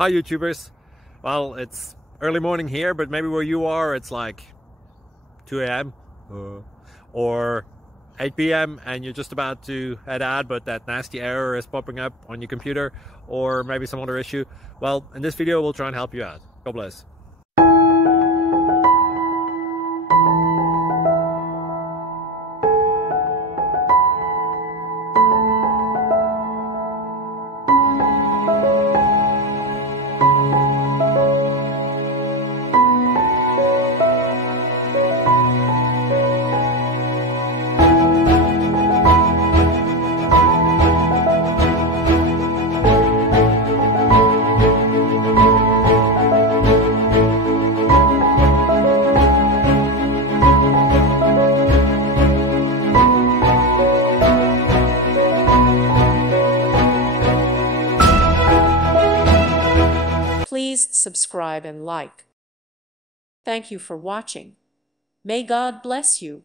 Hi YouTubers. Well, it's early morning here, but maybe where you are it's like 2 a.m. or 8 p.m. and you're just about to head out, but that nasty error is popping up on your computer, or maybe some other issue. Well, in this video we'll try and help you out. God bless. Please subscribe and like. Thank you for watching. May God bless you.